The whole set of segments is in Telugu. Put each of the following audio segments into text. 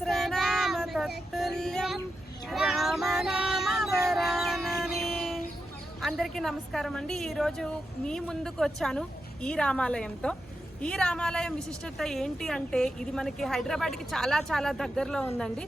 సహస్రనామ తత్తుల్యం అందరికీ నమస్కారం అండి. ఈరోజు మీ ముందుకు వచ్చాను ఈ రామాలయంతో. ఈ రామాలయం విశిష్టత ఏంటి అంటే ఇది మనకి హైదరాబాద్కి చాలా చాలా దగ్గరలో ఉందండి.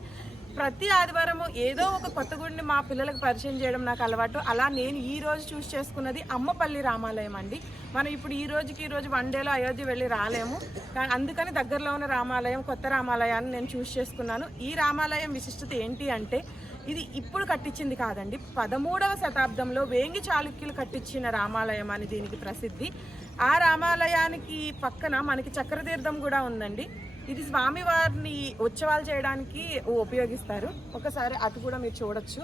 ప్రతి ఆదివారము ఏదో ఒక కొత్త గుడిని మా పిల్లలకు పరిచయం చేయడం నాకు అలవాటు. అలా నేను ఈ రోజు చూస్ చేసుకున్నది అమ్మపల్లి రామాలయం అండి. మనం ఇప్పుడు ఈ రోజుకి ఈ రోజు వన్ డేలో అయోధ్య వెళ్ళి రాలేము. కానీ అందుకని దగ్గరలో ఉన్న రామాలయం కొత్త రామాలయాన్ని నేను చూస్ చేసుకున్నాను. ఈ రామాలయం విశిష్టత ఏంటి అంటే ఇది ఇప్పుడు కట్టించింది కాదండి. పదమూడవ శతాబ్దంలో వేంగి చాళుక్యులు కట్టించిన రామాలయం అని దీనికి ప్రసిద్ధి. ఆ రామాలయానికి పక్కన మనకి చక్రతీర్థం కూడా ఉందండి. ఇది స్వామివారిని ఉత్సవాలు చేయడానికి ఉపయోగిస్తారు. ఒకసారి అటు కూడా మీరు చూడొచ్చు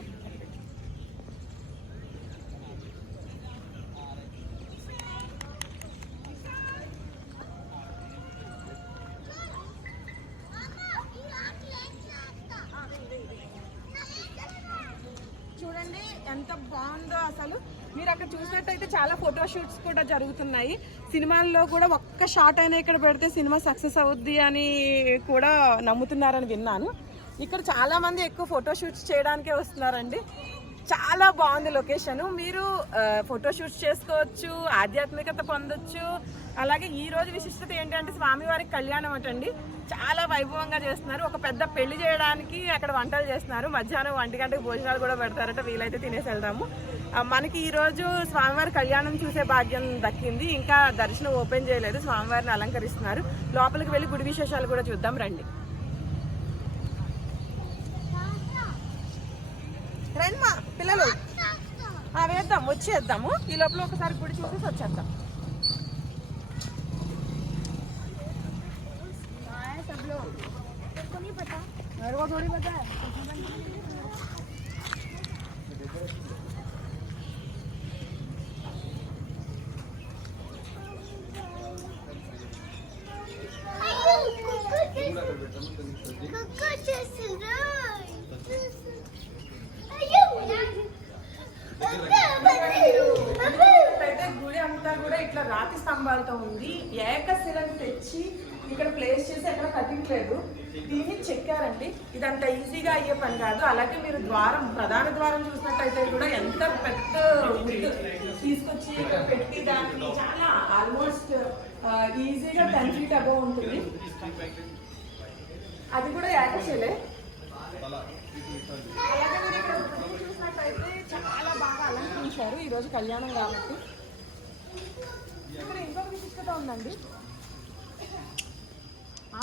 చూడండి ఎంత బాగుందో అసలు? మీరు అక్కడ చూసినట్టయితే చాలా ఫోటోషూట్స్ కూడా జరుగుతున్నాయి. సినిమాల్లో కూడా ఒక్క షాట్ అయినా ఇక్కడ పెడితే సినిమా సక్సెస్ అవుద్ది అని కూడా నమ్ముతున్నారని విన్నాను. ఇక్కడ చాలామంది ఎక్కువ ఫోటోషూట్స్ చేయడానికే వస్తున్నారండి. చాలా బాగుంది లొకేషన్ మీరు ఫోటోషూట్స్ చేసుకోవచ్చు ఆధ్యాత్మికత పొందొచ్చు అలాగే ఈ రోజు విశిష్టత ఏంటంటే స్వామివారికి కళ్యాణం అటండి. చాలా వైభవంగా చేస్తున్నారు. ఒక పెద్ద పెళ్ళి చేయడానికి అక్కడ వంటలు చేస్తున్నారు. మధ్యాహ్నం ఒంటి గంటకు భోజనాలు కూడా పెడతారట. వీలైతే తినేసి వెళ్దాము. మనకి ఈరోజు స్వామివారి కళ్యాణం చూసే భాగ్యం దక్కింది. ఇంకా దర్శనం ఓపెన్ చేయలేదు. స్వామివారిని అలంకరిస్తున్నారు. లోపలికి వెళ్ళి గుడి విశేషాలు కూడా చూద్దాం రండి. రండి మా పిల్లలు. ఆ, వేద్దాం. వచ్చేద్దాము. ఈ లోపల ఒకసారి గుడి చూసేసి వచ్చేద్దాం. కూడా ఇట్లా రాతి స్తంభాలతో ఉంది. ఏకశిలను తెచ్చి ఇక్కడ ప్లేస్ చేసి ఎక్కడ కట్టించలేదు దీన్ని చెక్కారండి. ఇదంత ఈజీగా అయ్యే పని కాదు. అలాగే మీరు ద్వారం ప్రధాన ద్వారం చూసినట్టయితే కూడా ఎంత పెద్ద తీసుకొచ్చి పెట్టి దానికి చాలా ఆల్మోస్ట్ ఈజీగా టెన్ ఫీట్ అబో ఉంటుంది. అది కూడా యాక్చువలే అలాగే మీరు ఇక్కడ చూసినట్టయితే చాలా బాగా అలంకరించారు. ఈరోజు కళ్యాణం కాబట్టి. ఇక్కడ ఇంకొక విశిష్టత ఉందండి.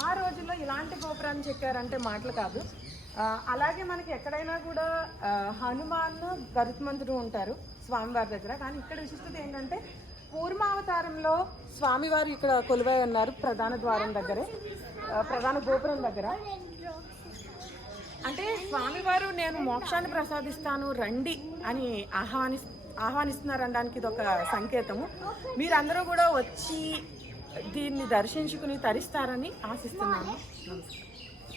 ఆ రోజుల్లో ఇలాంటి గోపురాన్ని చెక్కారంటే మాటలు కాదు. అలాగే మనకి ఎక్కడైనా కూడా హనుమాన్ గరుత్మంతుడు ఉంటారు స్వామివారి దగ్గర. కానీ ఇక్కడ విశిష్టత ఏంటంటే కూర్మావతారంలో స్వామివారు ఇక్కడ కొలువై ఉన్నారు ప్రధాన ద్వారం దగ్గరే ప్రధాన గోపురం దగ్గర. అంటే స్వామివారు నేను మోక్షాన్ని ప్రసాదిస్తాను రండి అని ఆహ్వాని ఆహ్వానిస్తున్నారు అనడానికి ఇది ఒక సంకేతము. మీరందరూ కూడా వచ్చి దీన్ని దర్శించుకుని తరిస్తారని ఆశిస్తున్నాను. నమస్కారం.